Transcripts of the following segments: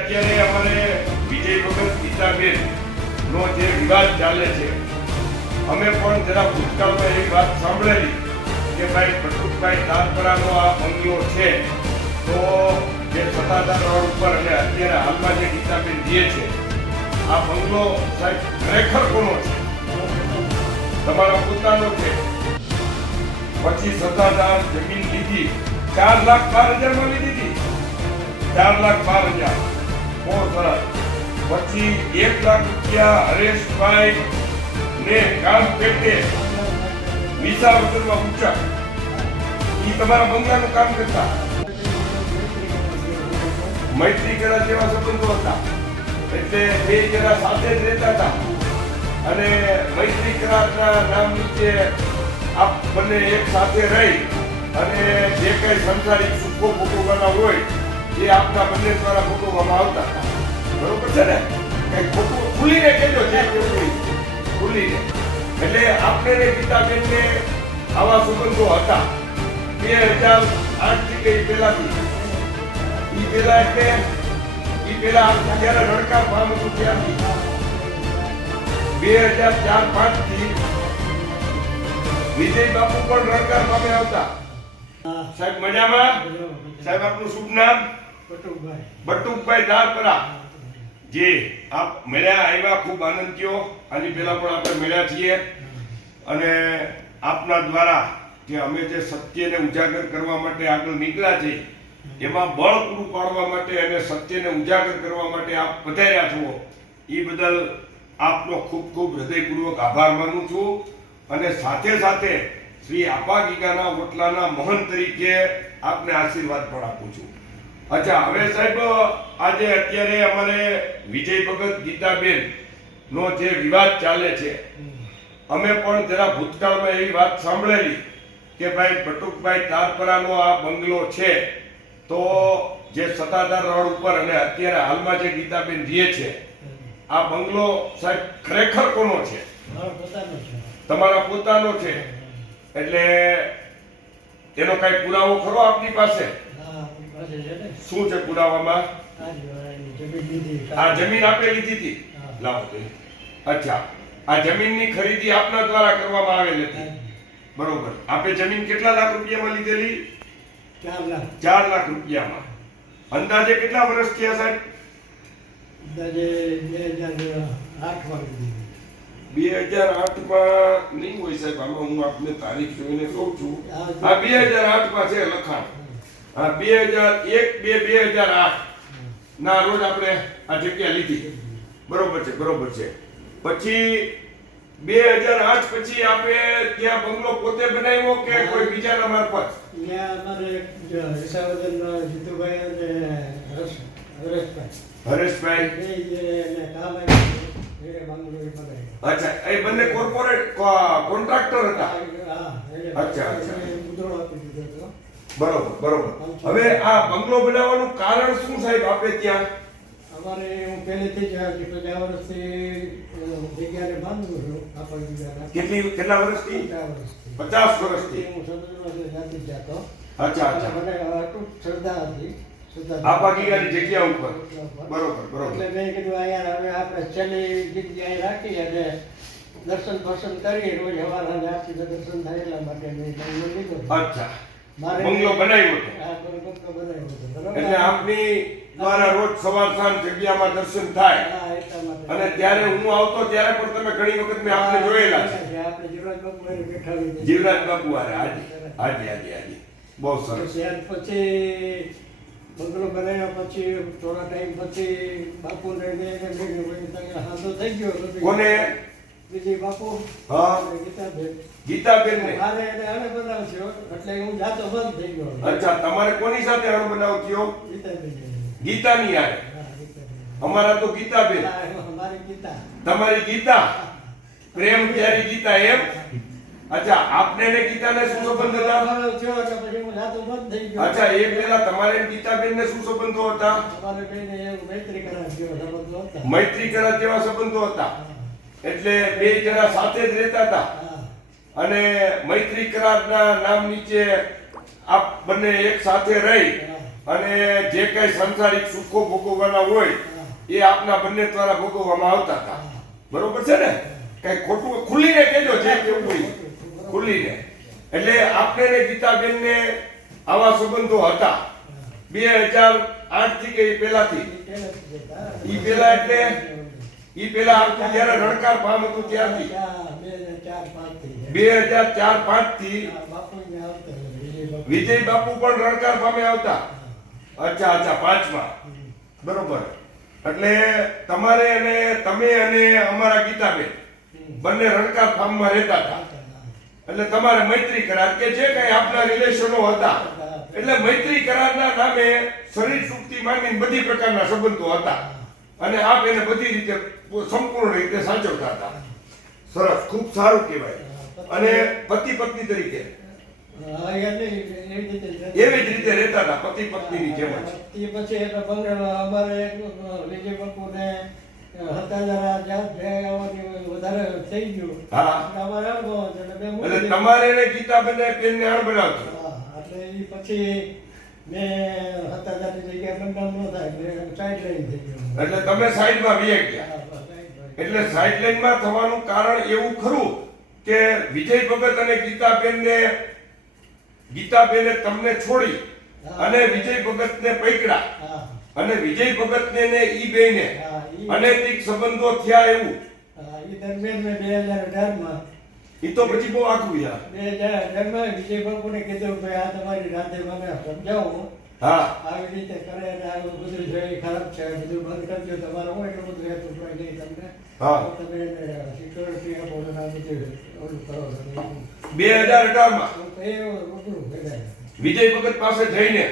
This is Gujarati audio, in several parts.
અત્યારે અમારે વિજય ભગત ગીતાબેન નો જે વિવાદ ચાલે છે, અમે પણ જરા ભૂતકાળમાં એવી વાત સાંભળેલી કે ભાઈ બટુકભાઈ તારપરાનો આ ભંગીઓ છે, તો જે સત્તાધાર રોડ ઉપર અને અત્યારે હાલમાં જે ગીતાબેન જીએ છે, આ બંગલો સાહેબ ખરેખર કોનો છે? તમારા પોતાનો છે. પછી સત્તાધાર જમીન લીધી, ચાર લાખ બાર હજારમાં લીધી હતી. ચાર લાખ બાર હજાર. પછી એક લાખ રૂપિયા હરેશભાઈ ને કામ પેટે વિસા વગરમાં ઊંચા એ તમારા બંગલાનું કામ કરતા. મૈત્રી કરા જેવા સંબંધો હતા. એટલે બે જણા સાથે જ રહેતા હતા. અને મૈત્રી કરારના નામ નીચે આપ બંને એક સાથે રહી અને જે કઈ સંસારિક સુખો ભોગવવાના હોય એ આપના બંને દ્વારા ભોગવવામાં આવતા હતા. બરોબર છે ને? કઈ ખોટું ખુલીને કહેજો જે ખોટું ખુલીને. એટલે આપણે ગીતાબેનને આવા સંબંધો હતા. બે હજાર આઠથી કઈ પહેલાથી ઈ પેલા એટલે ઈ પેલા જયારે રણકા ફાર્મ હતું ત્યારથી. બે હજાર ચાર પાંચથી વિજય બાપુ પણ રણકાર પામે આવતા. સાહેબ મજામાં. સાહેબ આપનું શુભ નામ? બટુકભાઈ. ધારપરા જે આપ મળ્યા આવ્યા, ખૂબ આનંદ થયો. આની પહેલા પણ આપણે મળ્યા છીએ. અને આપના દ્વારા જે અમે જે સત્યને ઉજાગર કરવા માટે આગળ નીકળ્યા છે, એમાં બળ પૂરું પાડવા માટે અને સત્યને ઉજાગર કરવા માટે આપ પધાર્યા છો. એ બદલ આપનો ખૂબ ખૂબ હૃદયપૂર્વક આભાર માનું છું. અને સાથે સાથે શ્રી આપા ગીગાના વટલાના મહંત તરીકે આપને આશીર્વાદ પણ આપું છું. અચ્છા હવે સાહેબ આજે અત્યારે અમારે વિજય ભગત ગીતાબેન નો જે વિવાદ ચાલે છે અમે પણ જરા ભૂતકાળમાં એવી વાત સાંભળેલી કે ભાઈ બટુકભાઈ તારપરાનો આ બંગલો છે તો જે સત્તાધાર રોડ ઉપર અને અત્યારે હાલમાં જે ગીતાબેન જીએ છે આ બંગલો સાહેબ ખરેખર કોનો છે? તમારા પોતાનો છે? એટલે એનો કઈ પુરાવો ખરો આપની પાસે? શું છે પુરાવામાં? આ જમીન આપણે લીધી હતી? લાવો તો. અચ્છા. આ જમીનની ખરીદી આપના દ્વારા કરવામાં આવેલ હતી. બરોબર. આપે જમીન કેટલા લાખ રૂપિયામાં લીધેલી? ચાર લાખ. રૂપિયામાં. અંદાજે કેટલા વર્ષ થયા સાહેબ? બે હજાર આઠમાં નહીં હોય સાહેબ. આમાં હું આપને તારીખ જોઈને કહું છું. આ બે હજાર આઠમાં છે લખાણ. બે હજાર એક બે બે હજાર આઠ ના રોજ આપણે આ જગ્યા લીધી. બરોબર છે બરોબર છે. પછી બે હજાર આઠ પછી આપણે ત્યાં બંગલો પોતે બનાવ્યો કે કોઈ બીજાના મારફત? હરેશભાઈ. અચ્છા એ બંને કોર્પોરેટ કોન્ટ્રાક્ટર હતા? અચ્છા, અચ્છા. બરોબર બરોબર. હવે આ બંગલો બનાવવાનું કારણ શું સાહેબ? આપે ત્યાં? અમારે હું પહેલેથી જ આ પચાસ વર્ષથી જગ્યાને બાંધું છું આપણા જગ્યાના. કેટલી કેટલા વર્ષથી? પચાસ વર્ષથી. હું સ્વતંત્ર નથી જતો. અચ્છા અચ્છા. મને અટૂટ શ્રદ્ધા હતી. આપા ગીગાની જગ્યા ઉપર. બરોબર. બરોબર એટલે મેં કીધું અહીંયા હવે આપણે છેલ્લી જગ્યાએ રાખી અને દર્શન દર્શન કરીએ રોજ સવારે આરતીના દર્શન થાય એટલા માટે મેં અચ્છા. બંગલો બનાવ્યો હતો. એટલે આપની દ્વારા રોજ સવાર સાંજ જગ્યામાં દર્શન થાય. અને ત્યારે હું આવતો ત્યારે પણ તમે ઘણી વખત મેં આપને જોયેલા છે. જીવરાજ બાપુ હારે હાજી હાજી હાજી હાજી. બહુ સરસ. પછી બંગલો બનાવ્યા પછી થોડા ટાઈમ પછી બાપુ લઈને હાંધો થઈ ગયો. કોને? વિજય બાપુ હા. ગીતાબેન ગીતાબેન. ને મારે એને હવે બનાવશો એટલે હું જાતો બંધ થઈ ગયો. અચ્છા તમારે કોની સાથે અણ બનાવ થયો? ગીતાબેન ગીતાની યારે અમારા તો ગીતાબેન. મારી ગીતા. તમારી ગીતા? પ્રેમ પ્યારી ગીતા એમ? અચ્છા આપને ને ગીતાને શું સંબંધ હતા? અચ્છા એ પેલા તમારે ગીતાબેન ને શું સંબંધો હતા? મૈત્રી કરાવ્યો સંબંધો હતા. મૈત્રી કરા જેવા સંબંધો હતા. એટલે બે જણા સાથે જ રહેતા હતા. અને મૈત્રી કરારના નામ નીચે આપ બંને એક સાથે રહી અને જે કઈ સંસારિક સુખો ભોગવવાના હોય એ આપના બંને દ્વારા ભોગવવામાં આવતા હતા. બરોબર છે ને? કઈ ખોટું ખુલ્લીને કહેજો જે કેવું હોય. ખુલ્લીને. એટલે આપણે ને ગીતાબેનને આવા સંબંધો હતા. બે હજાર આઠથી કે એ પહેલાથી. ઈ પેલા એટલે ઈ પેલા આવતું જ્યારે રણકાર ફાર્મ હતું ત્યારથી. બે હજાર ચાર પાંચથી. વિજય બાપુ. પણ રણકાર ફામે આવતા. અચ્છા અચ્છા પાંચમાં. બરોબર. એટલે તમારે અને તમે અને અમારા ગીતાબેન બંને રણકાર ફાર્મમાં રહેતા હતા. એટલે તમારે મૈત્રી કરાર કે જે કઈ આપના રિલેશનો હતા. એટલે મૈત્રી કરારના નામે શરીર સુક્તિ માંગીને બધી પ્રકારના સંબંધો હતા. અને આપ એને બધી રીતે સંપૂર્ણ રીતે સાચવતા હતા સરસ ખૂબ સારું કહેવાય. અને પતિ પત્ની તરીકે. એવી જ રીતે રહેતા હતા પતિ પત્ની જેમ જ. તે પછી એટલે બંગાળમાં અમારે વિજય બાપુને હતા જરા જાત ભેગા વધારે થઈ ગયું. હા. અમારે કહો છે એટલે. તમારે એને ગીતાબેનને બેનને આણ હા, એટલે પછી મેં હતા જગ્યાએ બંગાળ ન થાય એટલે સાઈડ લાઈન થઈ ગયું. એટલે તમે સાઈડમાં વી ગયા. એટલે સાઇડલાઇનમાં થવાનું કારણ એવું ખરું કે વિજય ભગત અને ગીતાબેનને ગીતાબેને તમને છોડી અને વિજય ભગતને પકડ્યા. અને વિજય ભગતને ને ઈ બેને અનૈતિક સંબંધો થયા એવું. ઈ દરમિયાન મેં બે હજાર અઢારમાં. ઈ તો પછી બહુ આખું યાર બે હજાર અઢારમાં વિજય બાપુને કીધું ભાઈ આ તમારી રાતે મને સમજાવો. હા. આવી રીતે કરે અને બધું ખરાબ છે બધું બંધ કરજો તમારે હું એટલું બધું રહેતું હોય નહીં તમને. હા. તમે સિક્યોરિટી આપો અને આ બધું ઓલું કરો. બે હજાર અઢારમાં. એ રૂબરૂ વિજય ભગત પાસે જઈને.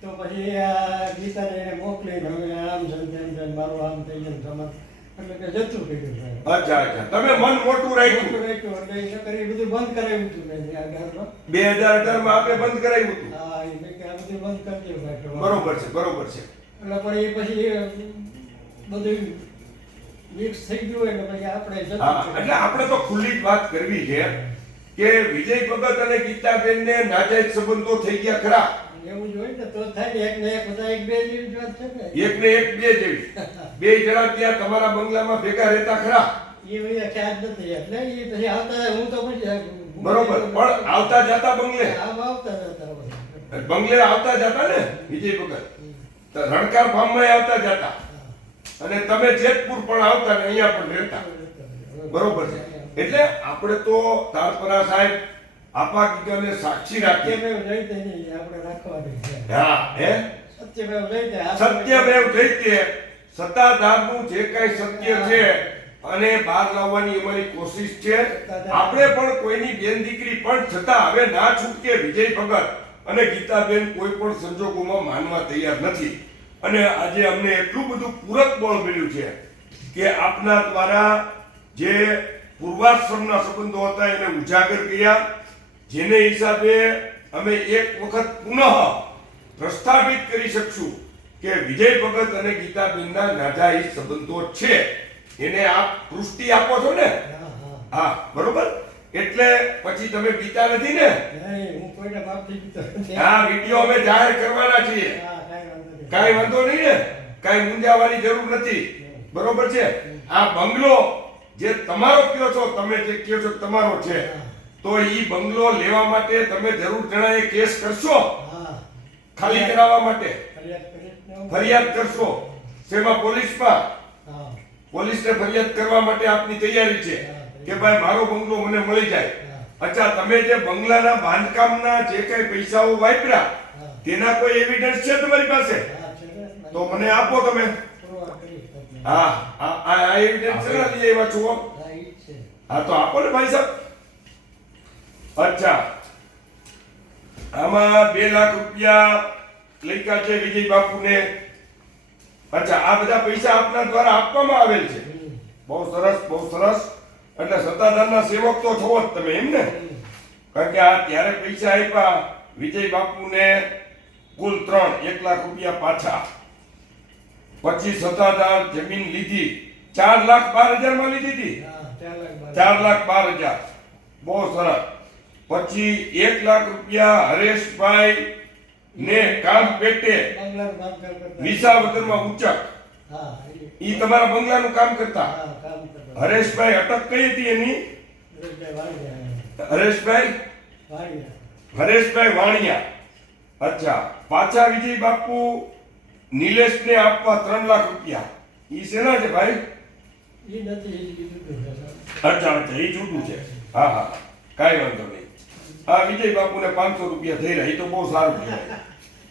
તો પછી આ ગીતાને એને મોકલીને હવે આમ છે તેમ છે મારું આમ થઈ ગયું સમજ એટલે કે જતું કર્યું. અચ્છા અચ્છા. તમે મન મોટું રાખ્યું. રાખ્યું. એટલે એ કરી બધું બંધ કરાવ્યું હતું મેં બે હજાર અઢારમાં આપણે બંધ કરાવ્યું હતું. હા. એ કે આ બધું બંધ કરજો ભાઈ. બરોબર છે બરોબર છે. એટલે પણ એ પછી બધું મિક્સ થઈ ગયું એટલે પછી આપણે. એટલે આપણે તો ખુલ્લી જ વાત કરવી છે કે વિજય ભગત અને ગીતાબેનને નાજાયજ સંબંધો થઈ ગયા ખરા. એવું જ હોય ને તો થાય ને એક ને એક બધા એક બે જેવી વાત છે ને. એક ને એક બે જેવી. બે જણા ત્યાં તમારા બંગલામાં ભેગા રહેતા ખરા. એ ભાઈ ખ્યાલ નથી એટલે એ પછી આવતા હું તો પછી બરોબર પણ આવતા જતા બંગલે આવતા જતા. બંગલે આવતા જતા ને વિજય ભગત તો રણકાર ફાર્મમાં આવતા જતા. અને તમે જેતપુર પણ આવતા ને અહીંયા પણ રહેતા. બરોબર છે. એટલે આપણે તો તારપરા સાહેબ આપા ગીતાને સાક્ષી રાખીએ. હા હે? સત્યમેવ જયતે સત્તાધારનું જે કઈ સત્ય છે અને બહાર લાવવાની અમારી કોશિશ છે. આપણે પણ કોઈની બેન દીકરી પણ છતાં હવે ના છૂટકે વિજય ભગત અને ગીતાબેન કોઈ પણ સંજોગોમાં માનવા તૈયાર નથી. અને આજે અમને એટલું બધું પૂરક બળ મળ્યું છે કે આપના દ્વારા જે પૂર્વાશ્રમના સંબંધો હતા એને ઉજાગર કર્યા. જેને હિસાબે અમે એક વખત પુનઃ પ્રસ્થાપિત કરી શકશું કે વિજય ભગત અને ગીતાબેનના નાજાયજ સંબંધો છે. એને આપ પુષ્ટિ આપો છો ને? હા બરોબર? એટલે પછી તમે પીતા નથી ને? હું કોઈને બાપથી. આ વીડિયો અમે જાહેર કરવાના છીએ. કાઈ વાંધો નહીં. ને? કઈ મૂંઝાવાની જરૂર નથી. બરોબર છે? આ બંગલો જે તમારો કયો છો તમે જે કયો છો તમારો છે. તો ઈ બંગલો લેવા માટે તમે જરૂર જણાએ કેસ કરશો? ખાલી કરાવવા માટે? ફરિયાદ કરીશ. હું. શેમાં? પોલીસમાં? પોલીસને ફરિયાદ કરવા માટે આપની તૈયારી છે. કે ભાઈ મારો બંગલો મને મળી જાય. અચ્છા તમે જે બંગલાના બાંધકામના જે કઈ પૈસાઓ વાપર્યા તેના કોઈ એવિડન્સ છે તમારી પાસે? ને? તો મને આપો તમે. હા આ એવિડન્સ નથી ને લઈ આવ્યા છો હા, છે. તો આપો ને ભાઈ સાહેબ. અચ્છા. આમાં બે લાખ રૂપિયા લઈકા છે વિજય બાપુને અચ્છા આ બધા પૈસા આપના દ્વારા આપવામાં આવેલ છે. બહુ સરસ બહુ સરસ. એટલે સત્તાધારના સેવક તો છો જ તમે એમ ને? કારણ કે આ ત્યારે પૈસા આપ્યા વિજય બાપુને કુલ ત્રણ એક લાખ રૂપિયા પાછા. પછી સત્તાધાર જમીન લીધી ચાર લાખ બાર હજારમાં લીધી હતી. ચાર લાખ બાર. હજાર. બહુ સરસ. પછી એક લાખ રૂપિયા હરેશભાઈ ને કામ પેટે વિસાવદરમાં ઉચક. ઈ તમારા બંગલાનું કામ કરતા. હરેશભાઈ અટક કઈ હતી એની. હરેશભાઈ હરેશભાઈ? વાણિયા. અચ્છા પાછા વિજય બાપુ નિલેશને આપવા ત્રણ લાખ રૂપિયા. ઈ શેના છે ભાઈ. અચ્છા અચ્છા એ છૂટું છે. હા હા. કાંઈ વાંધો નહીં. આ વિજય બાપુને પાંચસો રૂપિયા થઈ રહ્યા. એ તો બહુ સારું કહેવાય.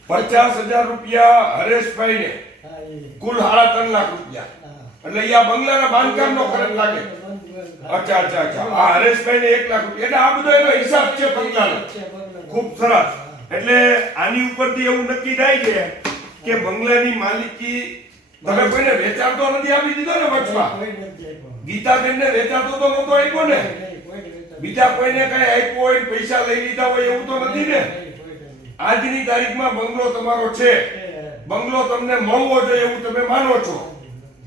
પચાસ હજાર રૂપિયા હરેશભાઈને કુલ સાડા ત્રણ લાખ રૂપિયા. એટલે ઈ આ બાંધકામ નો ખર્ચ લાગે. અચ્છા અચ્છા અચ્છા. આ હરેશભાઈને એક લાખ રૂપિયા. એટલે આ બધો એનો હિસાબ છે બંગલાનો. ખૂબ સરસ. એટલે આની ઉપરથી એવું નક્કી થાય છે કે બંગલાની માલિકી તમે કોઈને વેચાતો નથી, આપી દીધો ને વચમાં? ગીતાબેનને વેચાતો તો નતો આપ્યો ને? બીજા કોઈને કઈ આપ્યો હોય પૈસા લઈ લીધા હોય એવું તો નથી ને? આજની તારીખમાં બંગલો તમારો છે. બંગલો તમને મળવો જોઈએ એવું તમે માનો છો.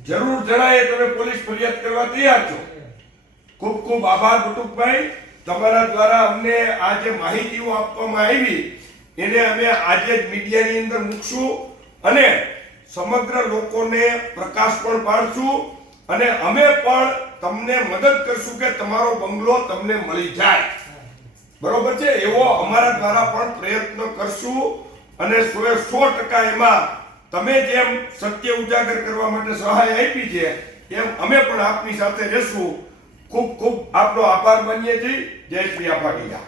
જરૂર જણાય તમે પોલીસ ફરિયાદ કરવા તૈયાર છો. ખૂબ ખૂબ આભાર કુટુંબભાઈ તમારા દ્વારા અમને આ જે માહિતીઓ આપવામાં આવી, એને અમે આજે જ મીડિયાની અંદર મૂકશું અને સમગ્ર લોકોને પ્રકાશ પણ પાડશું અને અમે પણ તમને મદદ કરશું કે તમારો બંગલો તમને મળી જાય. બરોબર છે? એવો અમારા દ્વારા પણ પ્રયત્ન કરશું. અને સો ટકા એમાં તમે જેમ સત્ય ઉજાગર કરવા માટે સહાય આપી છે, એમ અમે પણ આપની સાથે રહેશું. ખૂબ ખૂબ આપનો આભાર માનીએ છીએ. જય શ્રી આપાટીયા